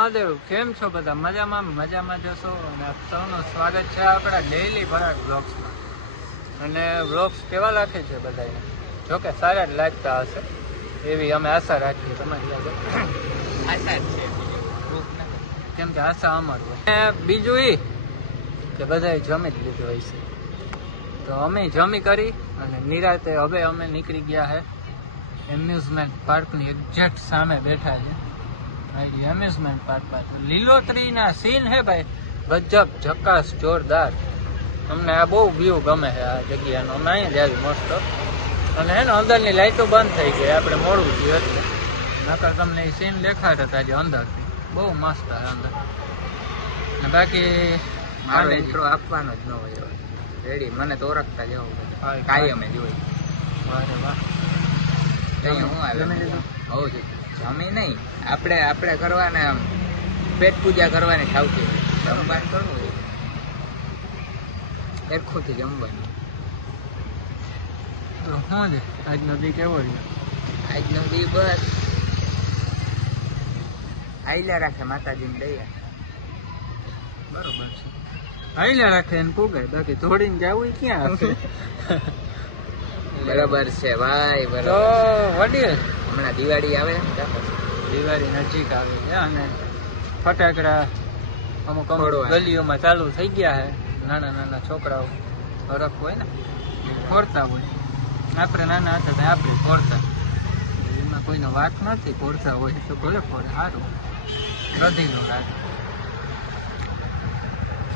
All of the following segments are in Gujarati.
મહાદેવ. કેમ છો બધા? મજામાં જશો. અને આપ સૌનું સ્વાગત છે આપણા ડેઈલી ભરાક વ્લોગ્સમાં. અને વ્લોગ્સ કેવા લાગે છે બધાને? જોકે સારા જ લાગતા હશે એવી અમે આશા રાખીએ. તમારી આશા જ છે, કેમ કે આશા અમર હોય. અને બીજું એ કે બધાએ જમી જ લીધું હોય છે, તો અમે જમી કરી અને નિરાતે હવે અમે નીકળી ગયા છે એમ્યુઝમેન્ટ પાર્કની એક્ઝેક્ટ સામે બેઠા છે. એમ્યુઝમેન્ટ પાર્ક પાસે લીલોતરીના સીન હે ભાઈ, ગજબ ઝકાસ જોરદાર. અમને આ બહુ વ્યૂ ગમે છે આ જગ્યાનો. અમે અહીંયા જ આવી મસ્ત. અને હે ને અંદરની લાઇટો બંધ થઈ ગઈ, આપણે મોડું થયું એટલે નકર તમને એ સીન દેખાડતા હતા જે અંદરથી. બહુ મસ્ત છે અંદર. ને બાકી મારો ઇન્ટ્રો આપવાનો જ ન હોય રેડી, મને તો ઓળખતા જવું કાયમ જ હોય. વારે વાહ. હું આવે હોવ જમી નહીં, આપણે કરવાના આમ પેટ પૂજા કરવાની ઠાવતી હોય. જમવાનું કરવું હોય એકખુંથી જમવાનું. તો શું છે આજનો દી કેવો રહ્યો? આજનો દી બસ આઈલા રાખે માતાજીની દયા. બરોબર છે, હાઈલા રાખે એને પૂગાય, બાકી થોડીને જવું ક્યાં હશે. બરાબર છે ભાઈ, તો બરાબર. વડીલ હમણાં દિવાળી આવે ને, દિવાળી નજીક આવે છે અને ફટાકડા અમુક ફોડવા. ગલીઓમાં ચાલુ થઈ ગયા છે. નાના નાના છોકરાઓ હરખ હોય ને ફોડતા હોય. આપણે નાના હતા ત્યાં આપણે ફોડતા, એમાં કોઈનો વાત નથી. ફોડતા હોય તો ભલે ફોડે, સારું રધીનું લાગે.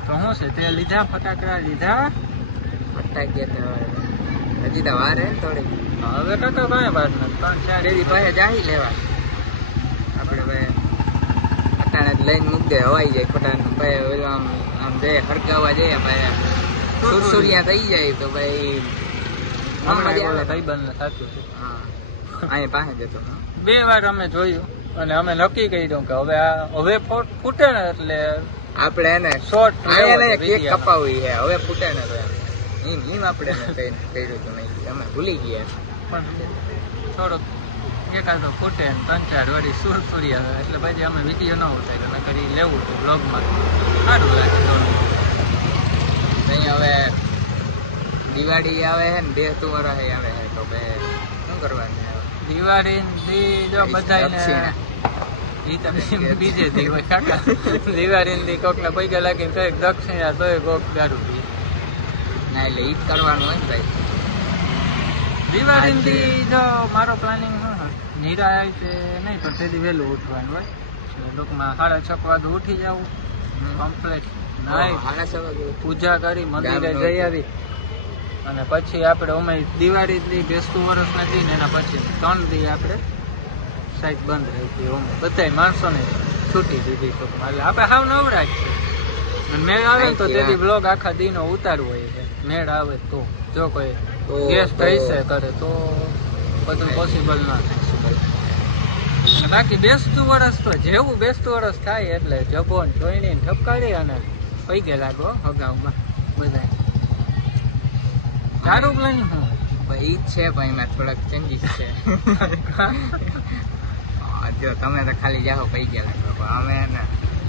તો શું છે તે લીધા? ફટાકડા લીધા? ફટાકિયા તો હજી તો વાર હે થોડી. હવે તો કાંઈ વાત નથી, 3-4 ડેરી પાસે જાહી લેવા આપણે ભાઈ. અટાણે જ લઈને મૂકી દે, હવાઈ જાય ફટાકડું ભાઈ. ઓલું આમ આમ જઈએ હરગાવવા જઈએ ભાઈ, સુરસુરિયા થઈ જાય તો ભાઈ ભાઈબંધ સાચું છે. હા અહીંયા પાસે જતો 2 વાર અમે જોયું અને અમે નક્કી કર્યું કે હવે ફૂટે ને એટલે આપણે એને શોર્ટ અહીંયા કેક કપાવી છે, હવે ફૂટે ને તો એમ આપણે કર્યું હતું નહીં, અમે ભૂલી ગયા. પણ થોડોક એકાદો ફૂટે ને 3-4 વાળી સુરસુરી આવે એટલે પછી અમે વિડીયો ન ઉતાર્યો, નકર કરી લેવું હતું બ્લોગમાં, સારું લાગે થોડું. અહીં હવે દિવાળી આવે છે ને, 2 વર્ષ આવે છે, તો ભાઈ શું કરવાનું? દિવાળી જો બધાને ઈ તો બીજે દી હોય કાકા. દિવાળી દી કોકના પૈસા લાગીને કઈક દક્ષિણા તોય કોક દારૂ પીએ. ના એટલે ઈ જ કરવાનું હોય ને ભાઈ. દિવાળી દી જો મારો પ્લાનિંગ નીરા આવી છે નહીં, પણ તેથી વહેલું ઉઠવાનું હોય. ટૂંકમાં 6:30 વાગે ઉઠી જવું, કમ્પ્લીટ નાઈ 6:30 પૂજા કરી મંદિરે જઈ આવી અને પછી આપણે અમે દિવાળી દી બેસતું વર્ષ નથી ને એના પછી 3 દી આપણે સાઈડ બંધ રહી હતી. અમે બધા માણસોને છૂટી દીધી ટૂંકમાં, એટલે આપણે હાવ નવરા જ છે. મેળ આવે ને તો તેથી બ્લોગ આખા દીનો ઉતારવો હોય છે. મેળ આવે તો, જો કોઈ ગેસ્ટ હશે કરે તો બધું પોસિબલ ના થાય. અને બાકી બેસતું વર્ષ તો જેવું બેસતું વર્ષ થાય એટલે જભો જોઈને ઠપકારી અને પૈગે લાગો અગાઉમાં બધા. તારું પ્લાનિંગ શું? ઈ જ છે ભાઈ, એમાં થોડાક ચેન્જીસ છે. જો તમે તો ખાલી જાઓ પૈગા લાગો, અમે ને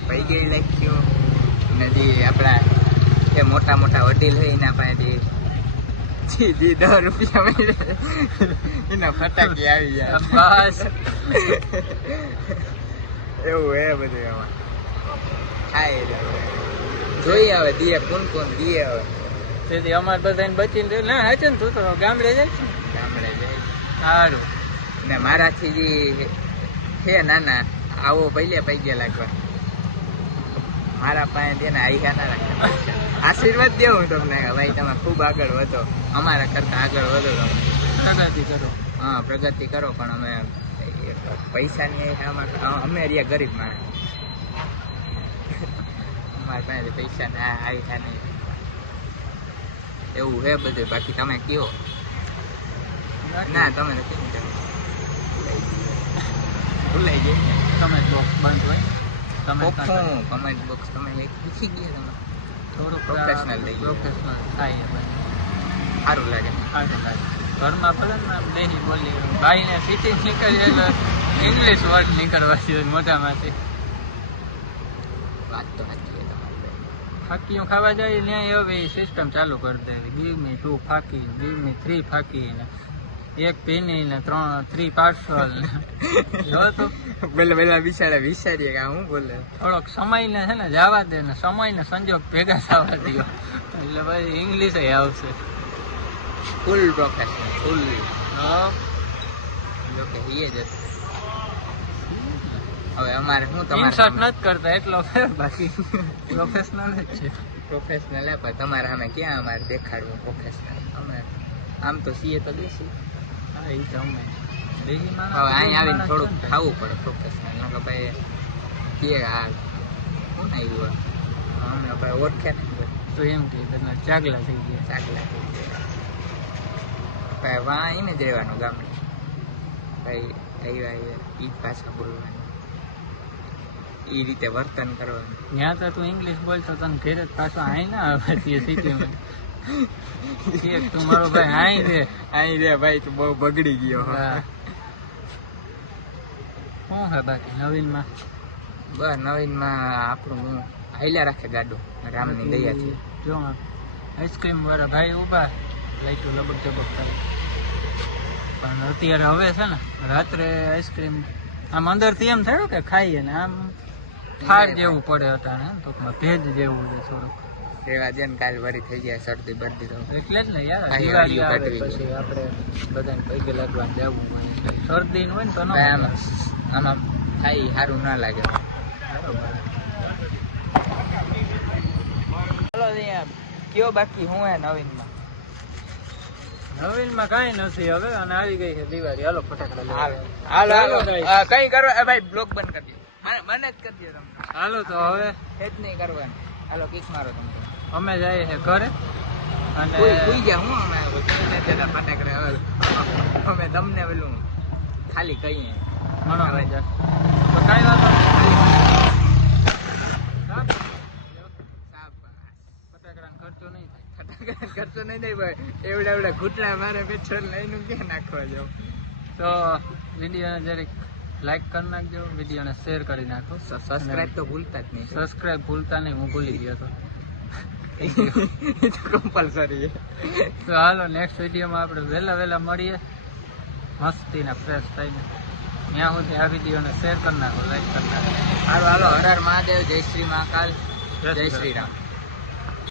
પૈગે લખ્યું ને જે આપણા જે મોટા મોટા વડીલ હોય એના પાસેથી જે 10 રૂપિયા મળે એના ફટાકી આવી જાય. બસ એવું હે બધું એમાં થાય. જોઈ આવે દીએ કોણ દીએ આવે. તેથી અમારે બધાને બચીને ના હાચે ને, તું તો ગામડે જાય છે ને? ગામડે જાય સારું. ને મારાથી જે છે નાના આવો પહેલે પૈગે લાગવા મારા પાસે તેને આઈગા ના રાખે. આશીર્વાદ દેવું તમને કે ભાઈ તમે ખૂબ આગળ વધો, અમારા કરતા આગળ વધો તમે, પ્રગતિ કરો. હા પ્રગતિ કરો. પણ અમે પૈસાની અમે રહ્યા ગરીબ માણસ, અમારા પાસે પૈસા ના આઈગા નહીં. એવું હે બધું. બાકી તમે કયો? ના તમે નથી ભૂલાઈ જાય. કમેન્ટ બોક્સ બંધ હોય, તમે કમેન્ટ બોક્સ તમે પૂછી ગયા, તમે થોડુંક પ્રોફેશનલ થઈ ગયું. પ્રોફેશનલ થાય સારું લાગે. ઘરમાં ભલે ને આમ બેની બોલી ભાઈને સિટી નીકળી એટલે ઇંગ્લિશ વર્ડ નીકળવા જોઈએ મોઢામાંથી. વાત તો સાચી છે તમારી. ફાકીઓ ખાવા જાય ને હવે સિસ્ટમ ચાલુ કરી દે. ગીવ મી 2 ફાકી, ગીવ મી 3 ફાકી ને 1 પીની ને 3 પાર્સલ ને જો તો પેલા બિચારા વિચારીએ કે આ હું બોલે. થોડોક સમયને છે ને જવા દે ને સમયને સંજોગ ભેગા થવા દો એટલે ભાઈ ઇંગ્લિશ આવશે ફૂલ પ્રોફેશનલ ફૂલ. જો કે એ જ હતું. હવે અમારે શું તમારે ઇન્સર્ટ નથી કરતા એટલો ફેર, બાકી પ્રોફેશનલ જ છે. પ્રોફેશનલ હે પણ તમારે સામે ક્યાં અમારે દેખાડવું પ્રોફેશનલ. અમે આમ તો સીએ તો દેશી. હા એ તો અમે દેશી માણસ. હવે અહીં આવીને માણસ થોડુંક છે ને. ખાવું પડે પ્રોફેશનલ. કે ભાઈ કે આ શું આવ્યું અમે ભાઈ ઓળખે ને તો એમ કે બધા ચાગલા થઈ ગયા. ચાકલા ભાઈ વાં આવીને જવાનું ગામડે ભાઈ આવ્યા એ ભાષા બોલવાની એ રીતે વર્તન કરવાનું. ત્યાં તો તું ઇંગ્લિશ બોલતો તને ઘેર જ પાછો આઈ ના આવે તે સિટીમાં. તું મારો ભાઈ આઈ દે. અહીં રે ભાઈ તું બહુ બગડી ગયો. હા. શું હે બાકી નવીનમાં? બસ નવીનમાં આપણું હું હાલ્યા રાખે ગાડું રામની દયાથી. જો આઈસ્ક્રીમ વાળા ભાઈ ઉભા લાઈટું લબક જબક થાય. પણ અત્યારે હવે છે ને રાત્રે આઈસ્ક્રીમ આમ અંદરથી એમ થયું કે ખાઈએ ને આમ ઠાર જેવું પડે અટાણે ટૂંકમાં ભેજ જેવું છે થોડુંક. રેવા દે ને કાલ વરી થઈ જાય શરદી બરદી તો. એટલે જ ને યાર હા, દિવાળી હા, આવે કાઢવી પછી આપણે બધાને પૈકે લાગવા જવું હોય એટલે શરદી હોય ને તો ન ભાઈ આમાં આમાં થાય સારું ના લાગે. ચાલો અહીંયા કયો બાકી હું હે નવીનમાં. નવીનમાં કાંઈ નથી હવે અને આવી ગઈ છે દિવાળી. હાલો ફટાકડા લેવા. હાલો હાલો guys. કઈ કરો ભાઈ બ્લોગ બંધ કરી દો. મને જ કરી દો તમે. હાલો તો હવે એ જ નહીં કરવાનું. હાલો કિક મારો તમે. અમે જઈએ છે ઘરે અને કોઈ ગયા હું અમે ફટાકડા હવે અમે તમને પેલું ખાલી કહીએ ઘણો થઈ જાય તો કાંઈ વાંધો નહીં. ફટાકડાનો ખર્ચો નહીં થાય. ફટાકડા કરશો નહીં નહીં ભાઈ એવડા એવડા ઘૂંટડા મારે પેટ્રોલ લઈને ક્યાં નાખવા જાવ. તો વિડીયોને જરીક લાઈક કરી નાખજો, વિડીયોને શેર કરી નાખો. સબસ્ક્રાઇબ તો ભૂલતા જ નહીં. સબસ્ક્રાઇબ ભૂલતા નહીં, હું ભૂલી ગયો હતો. એ તો કમ્પલસરી. તો હાલો નેક્સ્ટ વિડીયોમાં આપણે વહેલા મળીએ મસ્તીના ફ્રેશ થઈને. ત્યાં સુધી આ વિડીયોને શેર કરી નાખો, લાઈક કરી નાખો. હાલો હાલો હર હર મહાદેવ, જય શ્રી મહાકાલ, જય શ્રી રામ.